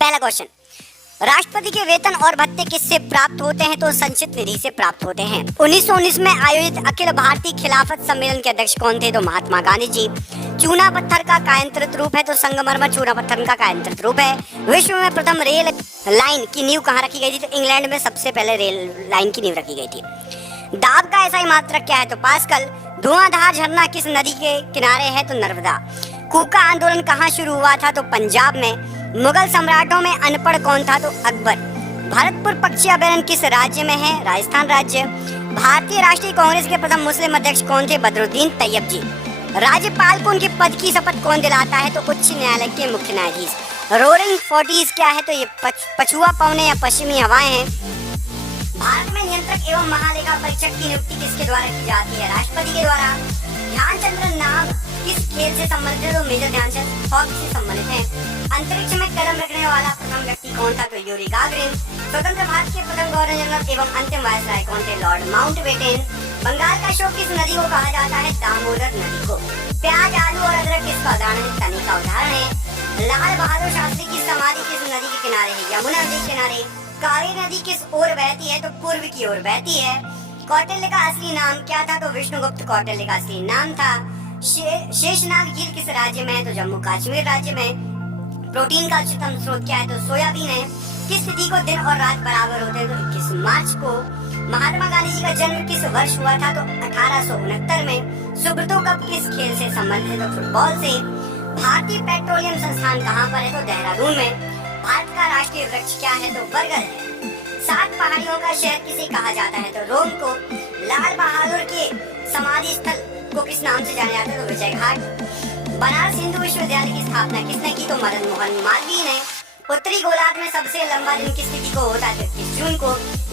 पहला क्वेश्चन, राष्ट्रपति के वेतन और भत्ते किससे प्राप्त होते हैं? तो संचित निधि से प्राप्त होते हैं। 1919 में आयोजित अखिल भारतीय खिलाफत सम्मेलन के अध्यक्ष कौन थे? तो महात्मा गांधी जी। चूना पत्थर का कायांतरित रूप है? तो संगमरमर चूना पत्थर का कायांतरित रूप है। विश्व में प्रथम रेल लाइन की नींव कहाँ रखी गई थी? तो इंग्लैंड में सबसे पहले रेल लाइन की नींव रखी गई थी। दाब का ऐसा ही मात्रक क्या है? तो पास्कल। धुआंधार झरना किस नदी के किनारे है? तो नर्मदा। कूका आंदोलन कहाँ शुरू हुआ था? तो पंजाब में। मुगल सम्राटों में अनपढ़ कौन था? तो अकबर। भरतपुर पक्षी अभयारण्य किस राज्य में है? राजस्थान राज्य। भारतीय राष्ट्रीय कांग्रेस के प्रथम मुस्लिम अध्यक्ष कौन थे? बदरुद्दीन तैयब जी। राज्यपाल को उनके पद की शपथ कौन दिलाता है? तो उच्च न्यायालय के मुख्य न्यायाधीश। रोरिंग फोर्टीज क्या है? तो ये पछुआ पवने या पश्चिमी हवाएं हैं। भारत में नियंत्रक एवं महालेखा परीक्षक की नियुक्ति किसके द्वारा की जाती है? राष्ट्रपति के द्वारा। ध्यानचंद्र नाम किस खेल से संबंधित है? तो मेजर ध्यानचंद हॉकी से संबंधित है। अंतरिक्ष में कदम रखने वाला प्रथम व्यक्ति कौन था? तो यूरी गागरिन। स्वतंत्र भारत के प्रथम गवर्नर जनरल एवं अंतिम वायसराय कौन थे? Lord Mountbatten. बंगाल का शोक किस नदी को कहा जाता है? दामोदर नदी को। प्याज, आलू और अदरक किसका उदाहरण है? तनी का उदाहरण है। लाल बहादुर शास्त्री की समाधि किस नदी के किनारे है? यमुना नदी के किनारे। काली नदी किस ओर बहती है? तो पूर्व की ओर बहती है। कौटिल्य का असली नाम क्या था? तो विष्णुगुप्त कौटिल्य का असली नाम था। शेषनाग झील किस राज्य में है? तो जम्मू कश्मीर राज्य में। प्रोटीन का उच्चतम स्रोत क्या है? तो सोयाबीन है। किस तिथि को दिन और रात बराबर होते हैं? तो 21 मार्च को। महात्मा गांधी जी का जन्म किस वर्ष हुआ था? तो 1869 में। सुब्रतो कप किस खेल से संबंधित है? तो फुटबॉल से। भारतीय पेट्रोलियम संस्थान कहाँ पर है? तो देहरादून में। भारत का राष्ट्रीय वृक्ष क्या है? तो बरगद है। 7 पहाड़ियों का शहर किसे कहा जाता है? तो रोम को। लाल बहादुर के समाधि स्थल को किस नाम से जाना जाता है? तो विजय घाट। बनारस हिंदू विश्वविद्यालय की स्थापना किसने की? तो मदन मोहन मालवीय ने। उत्तरी गोलार्ध में सबसे लंबा दिन किस तिथि को होता है? 21 जून को।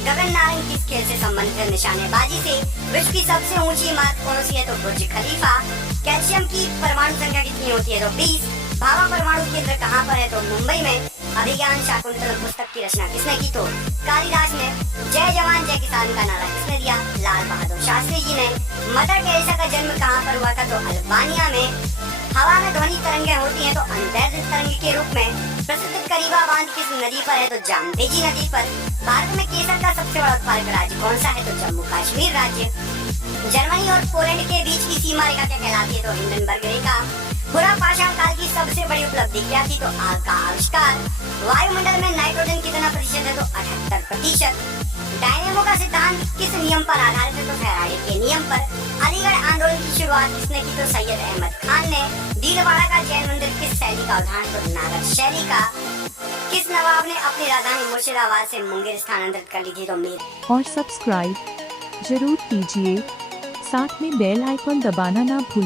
गगन नारंग किस खेल से संबंधित है? निशानेबाजी से। विश्व की सबसे ऊंची इमारत कौन सी है? तो बुर्ज खलीफा। कैल्शियम की परमाणु संख्या कितनी होती है? तो 20। भाभा परमाणु केंद्र कहाँ पर है? तो मुंबई में। अभिज्ञान शाकुंतल पुस्तक की रचना किसने की? तो कालिदास ने। जय जवान जय किसान का नारा किसने दिया? लाल बहादुर शास्त्री जी ने। मदर टेरेसा का जन्म कहाँ पर हुआ था? तो अल्बानिया में। हवा में ध्वनि तरंगें होती हैं तो अंतर्गत तरंग के रूप में। प्रसिद्ध करीबा बांध किस नदी पर है? तो जामबेजी नदी पर। भारत में केसर का सबसे बड़ा उत्पादक राज्य कौन सा है? तो जम्मू कश्मीर राज्य। जर्मनी और पोलैंड के बीच की सीमा रेखा क्या कहलाती है? तो हिंडनबर्ग रेखा। पूरा पाषाण काल की सबसे बड़ी उपलब्धि क्या थी? तो आग का आविष्कार। वायुमंडल में नाइट्रोजन कितना प्रतिशत है? तो 78%। डायनेमो का सिद्धांत किस नियम पर आधारित है? तो फैराडे के नियम पर। अलीगढ़ आंदोलन की शुरुआत किसने की? तो सैयद अहमद खान ने। भीलवाड़ा का जैन मंदिर किस शैली का उदाहरण? तो नागर शैली का। किस नवाब ने अपनी राजधानी मुर्शिदाबाद से मुंगेर स्थानांतरित कर ली थी? तो मीर। और सब्सक्राइब जरूर कीजिए, साथ में बेल आइकॉन दबाना ना भूलिए।